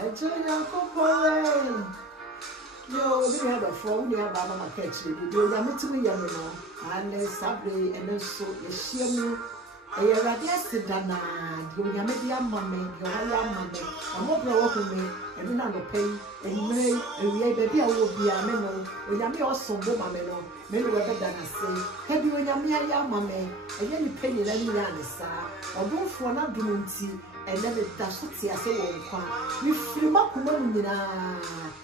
Ejenya kopole. Yo, we have a phone, we have a mama catch you. You are meeting me, and Sabre, and so you see me. I have a yesterday, you are media mammy, you are young mammy, and what you open me, and none of pay, and may, and we baby, I will be a meno, when I'm also woman, maybe better than I say. Have you in a young mammy, and then you pay it any answer, or go for an abdominty, and never dash it as a woman. You feel my woman,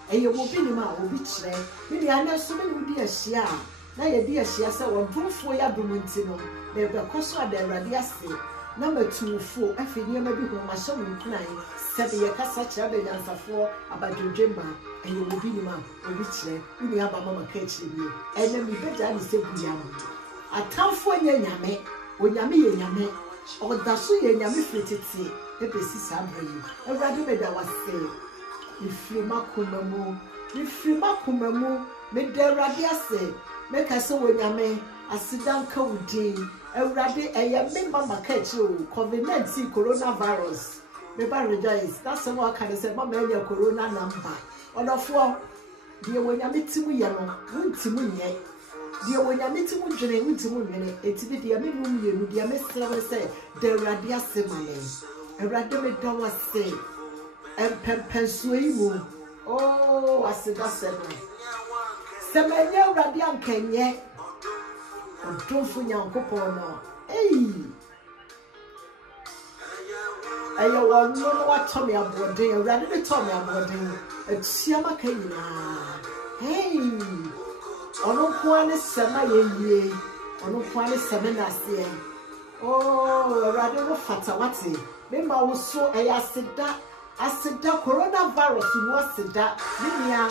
and you will be in my witch. Maybe I know so many dear share. Now, your dear share, so do for your abdominty. Maybe a cost of the radiasi. Number 2, 4, I feel you may be when my son will cry. 7 years, such evidence for about your gender, and you will be in my witch. You have a mama catching you, and then we better say, a town for Yame, when Yami and Yame, or Dasu and Yami fitted say, the basis Sabri, a rather that was say. If you makumamu, make the radia say, make us so when Yame, a sit down coding, a rabbit, a yammy mama catch you, COVID-19 coronavirus. Maybe rejoice, that's someone can say, Mamma, your corona number. On the floor, dear, when you meet me, won't to me yet. Dear, when you meet me, Jenny, won't to me, it's the dear me, you, dear Mr. say, the radia say, my name. A radia don't say. And Pensuimu. Oh, I said that's it. Semenya Radian Kenya. Don't for young couple. Hey, I want no what Tommy aboard day, rather than Tommy aboard day. It's Siama Kenya. Hey, on one summer ye, on one summer. Oh, rather no fatawati. Remember, I was so I said that. I said that coronavirus was that. Linia,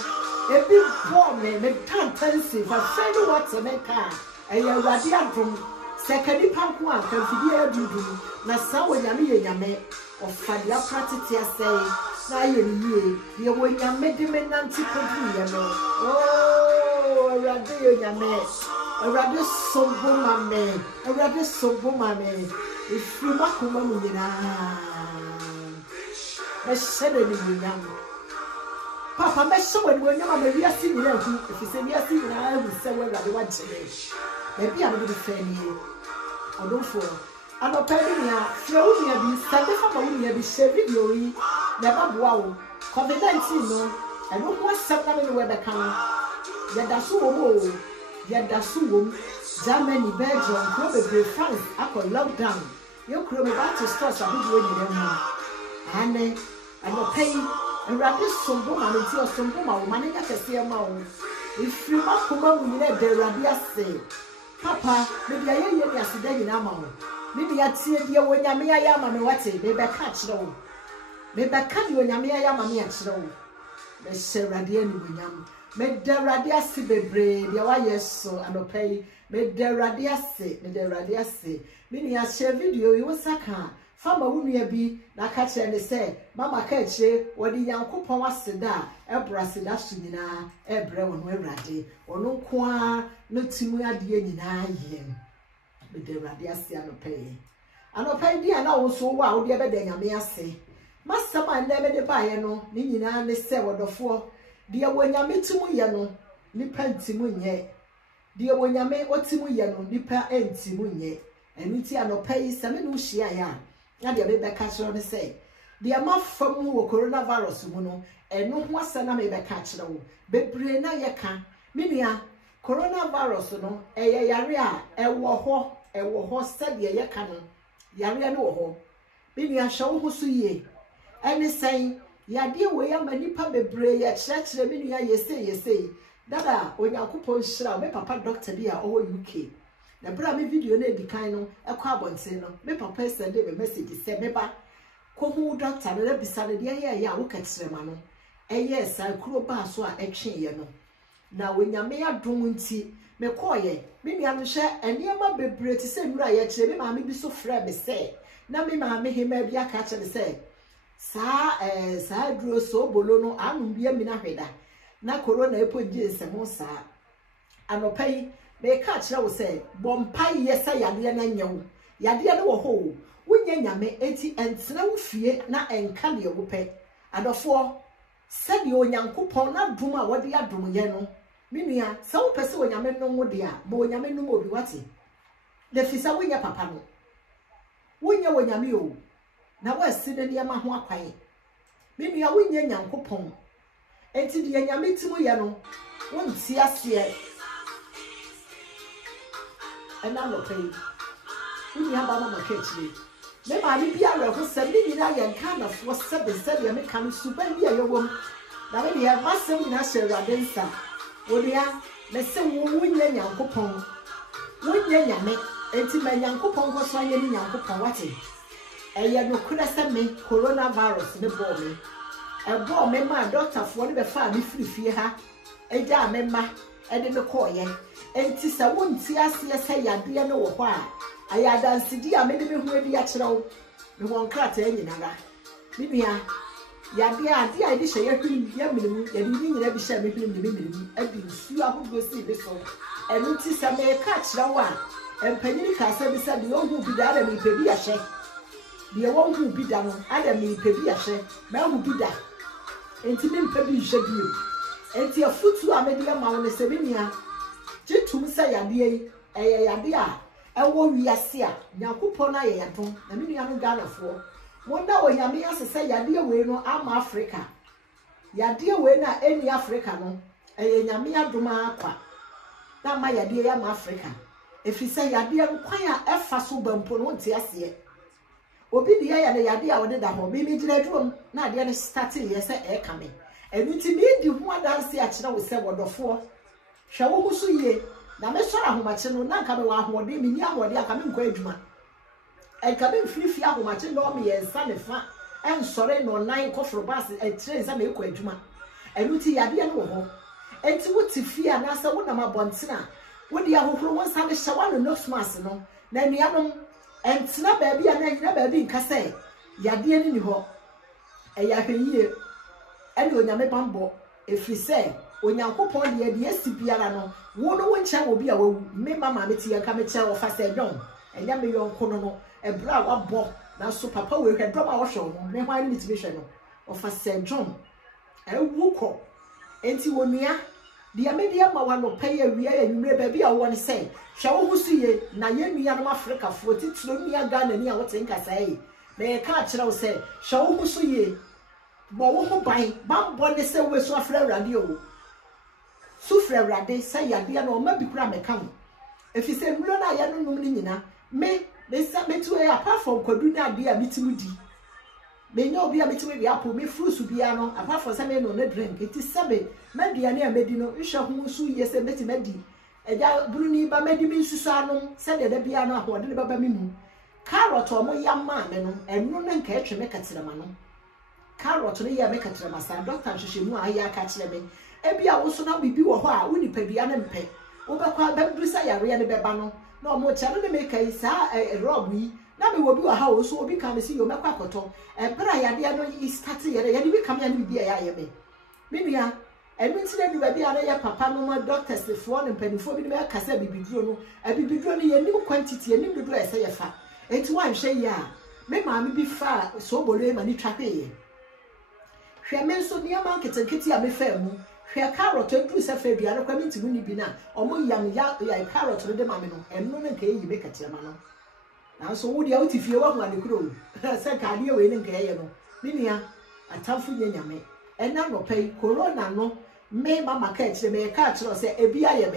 a big woman, make intensive, a friend what's a maker, a radiant from second pump one can be a duty. Now, so when Yame or Fadia practice say, now you when you made him an antipodean. Oh, radio Yame, a rather sober mammy, a rather sober mammy. If you mock a woman, I said it in young Papa, my son, when you are a singing, if you say yes, I will say whether I want to. Maybe I will defend you. I don't fall. I'm not telling you, flow me a bit, standing from me a bit, share video, never wow. COVID-19, no, I don't want something in the weather can. Yet that's so, yet that's so, Germany, Belgium, probably France, I could lockdown. You could about to start a big way in and no pay and rabbit some woman until some woman manning at a sea amount. If you must come out with the rabia say, Papa, maybe I hear yesterday in Amon. Maybe I see you when Yamia Yama, what say, maybe I catch no. Maybe I catch you when Yamia Yama at snow. They say Radian William. Made the radia see the braid, your yes, so and no pay. Made the radia say, meaning I share video, you was a car. Fama wumi bi na ka kire ne se mama ka kire wodi yankopon waseda ebraseda su nyina ebre wonu awrade onu ko a no timu ade nyina yem be de awrade ase anopai dia na wo so wa wo de be de nyame ase masama na be de baaye no ni nyina ne se wodofo de wonyame timu ye no nipa ntimu nye de wonyame otimu ye no nipa entimu nye eniti anopai se me no hia ya na de be catch on say the amount from coronavirus muno and no one sana me be catch no bebre na ye ka minia coronavirus no yare a ewo ho said ye ka no yare no ho minia hwe ho so ye ene say yade we ya manipa bebre ye chire minia ye say dada onyankopon hira me papa doctor bi a owo UK. Na bra me video na edikan no ekwa abonten no me papa send me message say me ba ko hu doctor na bisa de ye a wo ka kire ma no yes I kuro ba so a etwe ye no na wonyame adom nti me koye me nua no hye eniema bebre ti say nura ye kire me ma me bi so frɛ me say na me ma me hema bi aka kire say sa duro so bolo no anu bi ami na hweda na corona epoje nsemo sa anopai me catch na wo say bompai ye say yade na nyew yade na wo ho wonya nyame enti entena wo fie na enka de wo pe adofo said you Yankupon na duma what the adum yeno. Minia, so person when yamen no more dear, but when yamen no more be what the fisa win your papa no. When yamio. Now was sitting near my hoa pie. Minia win your Yankupon. And to the Yamitimu yano, won't see us yet. And I'm not paying. We have a kitchen. Maybe I be a who said, maybe I am kind of was said the American super be a woman. Now maybe I must say, I shall against her. Would ya, let's say, win your Yankupon. Win your Yamek, and to my Yankupon was my Yankupon watching. And yet no could have sent me coronavirus in the body. A boy, my daughter, for the family free fear her. A damn member, and in the coin. And 'tis a won't see us say, I dear know why. I had danced the dear, made me ready at all. The one cat any another. Mimia, ya dear, I dish a year, yammy, and you never shall make him the minimum, and be sure who will see this one. And it is a mere catch the one. And Penica said, the old who be done and me pay a share. The one who be done, and me pay a share, man who be that. And to me, pay should you. And to your foot to a medium mountain, Sabinia. Jitum say a dear, a dear. I won't be a seer. Yakupona yaton, the million Ghana for. Wonder when Yamia say, ya dear way no, I'm Africa. Ya dear way na any African, a Yamia Duma aqua. Now my dear, I'm Africa. If you say ya dear, quire a fasu bumpon, yes, Obi the air and the idea of the home, maybe to the room, now the other starting, yes, air coming. And it's me the one dance the action with 7 or 4. Shall we see ye? Na me so ahomache no na nka me wa ahode me ni ahode aka me nkwa adwuma e ka me mfirifi ahomache no me yensa ne fa en sore no nan kofro bas e tire nsa me ekwa adwuma enuti yade no ho enti wuti fia na sa wona mabontena wodi ahohoro wonsa ne hyawa no nose mask no na nuanom entina ba bia na nyina ba bi nka se yade ni ho e ya hweyie ene onyame bambo efri se Onyankopon de ye sibiara no wo no woncha obi a wawu me mama me tie ka me kire wo fa se don enya me yonko no e bra wa bo na so papa we hwe dom a wo hwe no me hwan ni tibehwe no o fa se don e wuko enti wonua de amedia ma wa no pay awia ya nwure ba bi a wo ne se hwe wo husuye na ye nua no Africa fo titiro nua Ghana ni a wo tenka sai me ka kire wo se hwe wo husuye bo wo ho ban bambo ne se we so afra awrade o Sufre rade say ya dia no ma bi kura meka ho efise mlo na ya no num ni nyina me sa metu e apart from kwadu na dia mitimu di me nya obi a mitimu bi apo me fruits bia no apart from say me no na drink it is sabe me dia na medi no nhwe ho su ye se meti medi eja buru ni ba medi mi susu anom se de bia no ahode ne baba mi mu carrot o mo ya ma me no enu na nka etwe me katirama no carrot no ya me katirama sa doctor hwehwe mu aya ka kire me ebia wo so na bibi wo ho a woni pabia ne mpe wo bekwa bemdrusa yare ne beba no na o mo chano ne make isa rob yi na me wo bi wo ha wo so obi ka me si yo mekwa koto bra yade no yi start yare yade bi kam ya ne bibi ya ye me nua enu ntine du ba bia na ya papa no ma doctors fo ne mpanifo bi ne me kasa bibiduro no abibiduro no ye nim quantity ye nim dodo ese ye fa enti wan hwe ye a me ma me bi fa so bolo ma ni twahwe ye hwe me so ne ma nketenketi a me fa mu hwe carrot edu se fa bia no kwa minti mu ni bi na omo yam ya carrot no de ma me no enu ne nka yi be katirama no na so wo dia wo tifie wa hu ade kuro se ka ade we ne nka ye no ninia atamfu nyame ena no pay corona no me mama ka kire me ka kire se ebi aye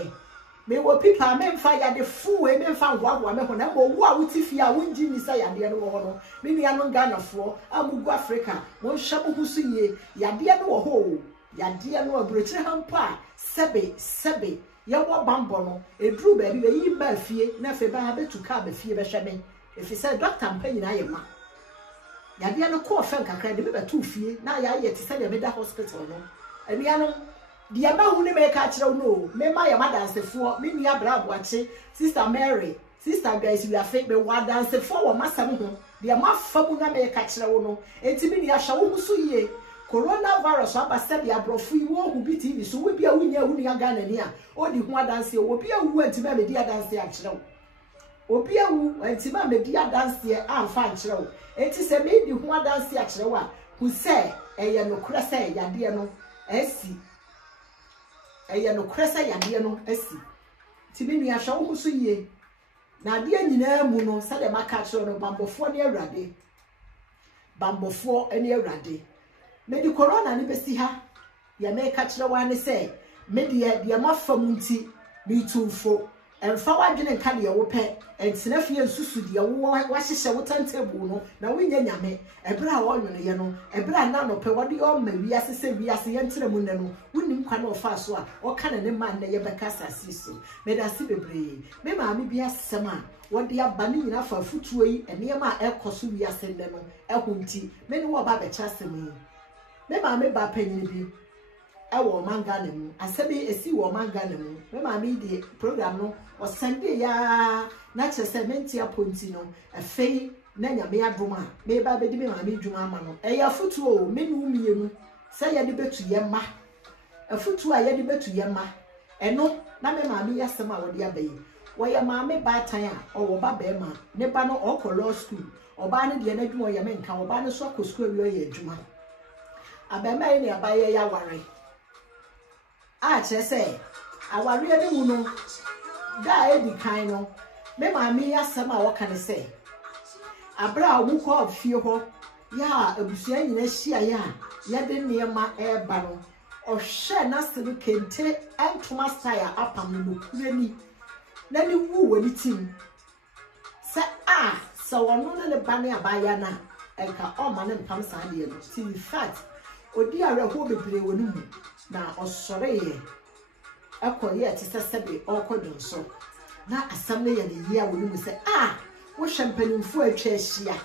me wo pipa me mfa ya de fu we me mfa ngwa me ho na mo wo a wo tifie a wonji ni se ya de no wo no ninia no Ghana fo amugu Africa mo hyabu husu ye ya de no wo ho ya de no abrochire hampa sebe ya wo bambo no edru ba bi yi ba fie na fe ba betu ka ba fie be hweme if you say doctor mpa nyina ye ma ya de no ko fa nkakra de be betu fie na ya ye ti se de meda hospital no enua no de ya ba hu ne me ka kire no me ma ya madansefo me nua bra boache sister Mary sister guys we are fake be wa dansefo wo masam ho de ma fa mu na me ka kire wo no enti me nua hwa wo so ye coronavirus abasa de abrofu yi wo hu bi TV so wo bia wunya hu nia Ghana ni a odi hu adanse wo bia wu enti ma me di adanse a kire wo obi awu enti ma me di adanse a amfa kire wo enti se me di hu adanse a kire wo a who say eye no krese yade no asi eye no krese yade no asi ti me nua hwe wo so yie na ade nyina mu no sa de maka kire no bambofo ne awurade bambofo ne awurade me di corona ni besi ha ya me ka kire wa ne say me de mafam nti me tumfo emfa wadwene nka de wo pe entena fie nsusu de wo wahyehye wo tantable no na wonya nyame ebra wo nwene ye no ebra na no pe wode o ma wiase se wiase ye ntere mu ne no wonim kwa na ofa so a o ka ne man na ye beka asase so me da se bebre me maame bi asema wode aba ne nyina fa futuo yi ene ma ekoso wiase ne no ehunti me ne wo ba be kyasem me maame ba panyin bi ewo manga ne mu asabi esi wo manga ne mu me maame di program no o sende ya na chese menti aponti no afei na nyame adoma me ba be di me maame dwuma ama no eya futuo me nu mienu se ye de betu ye ma afutuo a ye de betu ye ma eno na me maame yasema wo de abayi wo ye maame ba tan a o wo ba be ma ne ba no o ko law school o ba ne de na dwuma ye menka o ba ne so ko school wi ye dwuma abema ye ne abaye ya ware a chese aware ne mu no da edi kan no me maame yasema wo kan se abra wo ko afie ho ya abusua nyina hia ya de niema eba no o hwe na se kente antoma style apam no kurani na ni wu wani tim se se wono ne ba ne abaya na enka o ma ne mpam sa de no in fact odi areho bebre woni mu na osore ye akoye ti sesebe okodun so na asam ne ye ne yia woni mu se wo hwempanimfo atwa ahia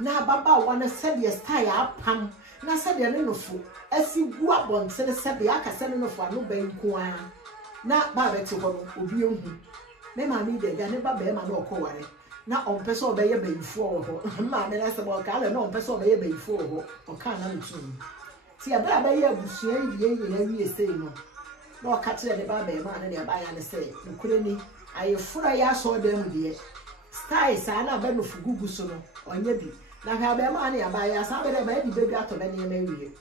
na baba wa na sebe style apam na sebe ne nofo asi gu abonte ne sebe akase ne nofo anu ban ku a na ba beti ho no obi ehu me maame de ga ne baba e ma na okoware na ompeso obeye bayifo ho maame na sebe o ka le na ompeso obeye bayifo ho o ka na ntum ti abra ba ye abusua yi ye na wi esei no na o ka kire ne baba e ma na ne abaya ne sei nkure ni ayefura ya so da mu de style sa na ba no fugugu so no onye bi na ha ba ma na abaya sa ba de ba di bebi ato be ne na wi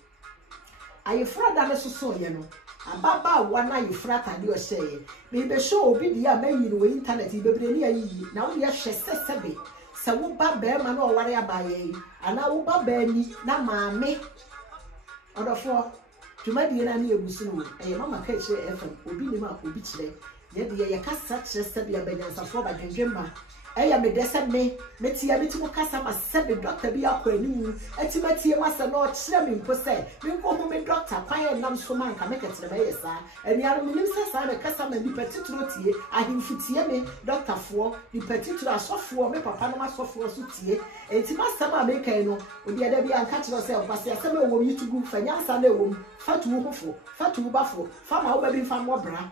ayefura da ne so ye no ababa wana ayefura tade o sheye me be show obi di a mayi no internet bebre ni ayi na wo ye hwe sesebe se wo ba ba ma na o ware abaye ana wo ba ba ni na maame odofo tumadi na na egusu no eye mama ka kire FM obi ni ma obi kire ye de ye kasa kire sebe abanyansafo ba dwendwemma eya me dese me metia bitimo kasa ma sebe doctor bi akwani atimatie masa na o kire me mpo se me ko hu me doctor kwan nam so man ka me ketere be yesa eniaro me nim se sa me kasa ma ni petitro tie ahimfitie me doctor fo ni petitro asofo me papa no asofo so tie etimasa ma me kan no odi eda bi anka kire se o pase aseme wo yitugu fanyansa na ewo fatu hofo fatu bafo fama wo ba bi fam wo bra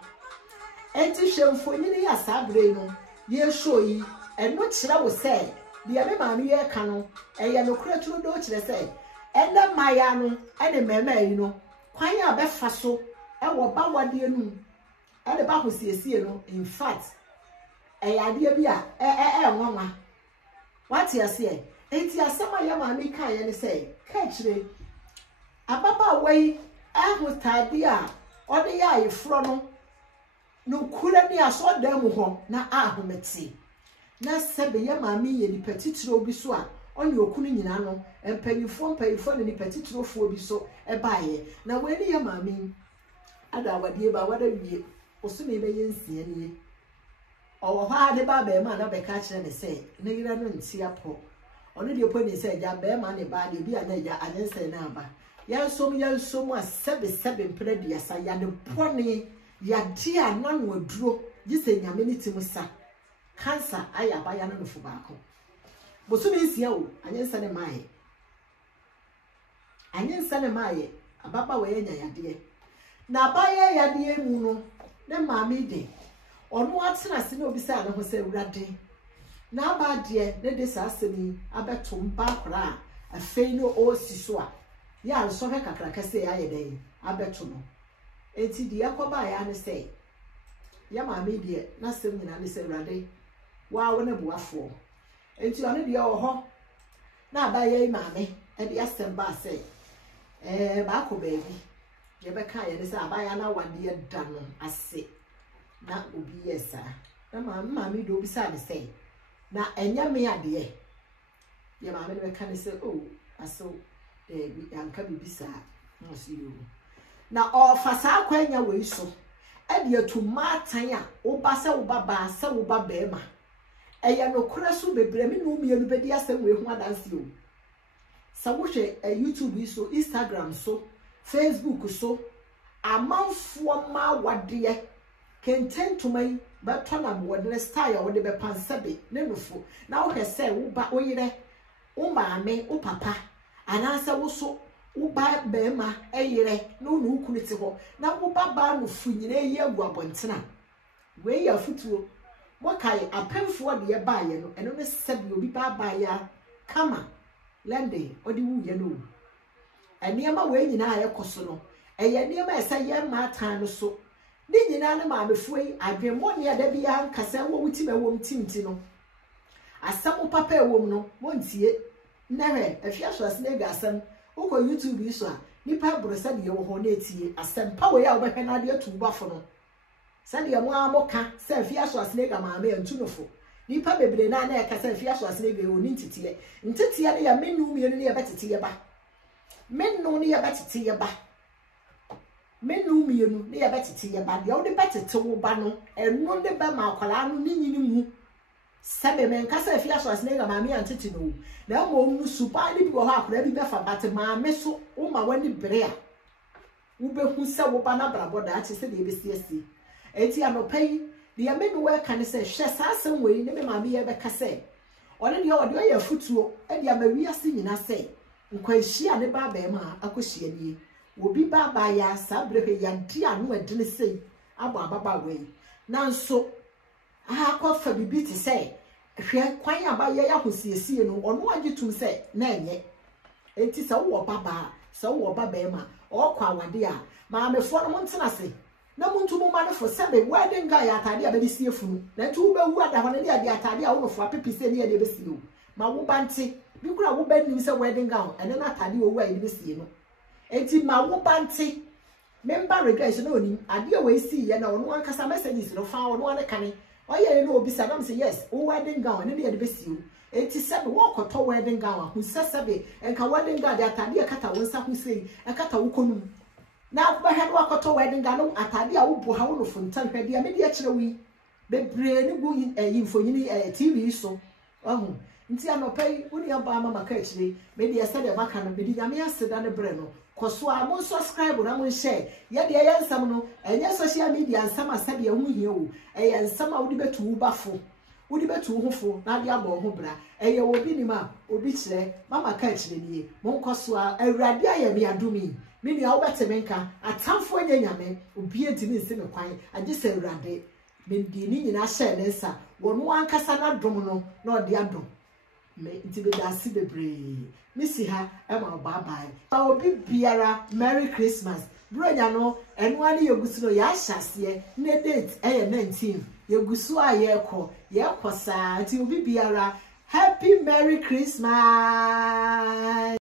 enti hwemfo nyini ya sabre no ye show yi eno kire wo se de me maame ye ka no eye no kura turu do kire se enda maya no ene mema yi no kwan ya be fa so e wo ba wade anu ene ba hosiesie no in fact ade bi a nwanwa what you say enti asema ya maame ka ye ne se ka kire ababa wai ahotade a ode ya ayefro no kura ni aso da mu ho na ahometi na sebe ya maame ye ni petitro bi so a oni okunu nyina no empanyifo ne ni petitro fo bi so e baaye na wani ya maame ada wadie ba wada wie osumi be ye nsia ne owo ha de ba ba ma na be ka kire ne se ne yira no ntia po oni de po ne se ja ba ma ne ba de bi ana ja anense na aba ya nsom a sebe mpre sa ya de pone ya dia na no aduro gise nyame ne timusa cancer aya ba ya no fo ba ko bosumi nsia o anyensa ne maye ababa we nya yade na abaya yade mu no ne maame de ono atena se ne obisa ne ho se urade na aba de ne de sa asemi abetom ba kra afei no o siso a ya so he kakra kase ya yede abeto no enti de yakoba ya ne se ya maame de na sem nyina ne se urade wa wona buafo enti ono de ho na abaya maame e de asem ba se baako baby ye be ka ye say abaya na wade da no ase na obi yesa na ma me do bi sa me say na enya me ade ye ma me be ka ne say oh aso bi anka bibi sa no see you na ofasa kwanya we so e de atumatan a wo ba se wo baba se wo baba e ma eye no kura so bebre me no mienu be di asem we hu adanse o sa wo hwe YouTube so Instagram so Facebook so amanfo ma wade kenten to mai ba tona bo de style wo de be pansebe ne nofo na wo hwe se wo ba oyire wo maame wo papa anansa wo so wo ba be ma eyire no no ukunu ti ho na wo baba no funyina yi agu abontena we ya futuo mo kai apemfo de ye ba ye no eno ne sebi obi ba ya kama lende odi wu ye no eniema we nyina aye koso no eye niema esa ye ma tan no so ni nyina ne ma befuei adwemmo ne ada bia nkasa wo wuti ma wo mtimti no asam papa ewom no wontie na he afiaso asne ga asam uko YouTube iso a nipa brosa de wo ho na etie asam pa we a wo behwe na de atubafo no sade mo amoka se afiaso asne ga ma me antunofo nipa bebre na na ekasa afiaso asne ga oni ntitiye ne ya menu mienu ne ya betitiye ba menu ne ya betitiye ba menu mienu ne ya betitiye ba de wo de betete wo ba no eno de ba ma akwala no ni nyini mu sebe men kasa afiaso asne ga ma me antiti no na mo mu supa ni bi wo ha akora bi befa bate ma me so wo ma wani bere a wo behu se wo ba na brabo da ache se de ebesiesi eti anopai de ya menu we kan se hwe saasem we ne me ma me ye be kase one de o de ya futuo e de amawi ase nyina se nkwahia ne ba ba ma akohia nie obi ba ya sabrebe ya di anu adine sei abo ababa we nanso aha kwafa bibi ti se hwe kwan aba ye ya hosiesie no ono agitum se na enye enti se wo baba se wo baba ma o kwa wade a ma me fo no montena se na muntu mo ma ne fo sebe wedding guy atade abedi sie funu na tu be wu ada ho ne de atade a wo no fo apepise ne de be sie o ma wo banti bi kura wo ba nim se wedding gown ene na atade wo wa de sie no enti ma wo banti member regret no ni ade we see ye na ono ankasa messages no fa ono ane kane oye no obisa na say yes wo wedding gown ne de be sie o enti sebe wo koto wedding gown hu sebe enka wedding gown de atade e kata wo nsa hu sei e kata wo konum na akwa hedo akoto wedding gown atade a wo bo ha wo no fontan hwede a me de akire wi bebre ne gu infonyini TV so ohu nti anopai woni aba mama ka akire me de ese de maka no me di nyame aseda ne bre no koso a mo subscribe na mo share ye de ye nsam no enye social media nsam asade hu hie o eye nsam a wodi betu wo bafo wodi betu wo hofo na de aba ho bra eye obi ni ma obi kire mama ka akire nie mo nkoso a awurade aye me adumi me ni a wo betemenka atamfo anya nyame obi edi ni nse me kwan agise awurade me di ni nyina share ne nsa wono ankasa na dom no na ode adom me nti be da si bebre misi ha e ma bye bye pa obi biara merry christmas bronya no eno ani yegusu no ya hyase ne date e 19 yegusu a ye kosa ti obi biara happy merry christmas.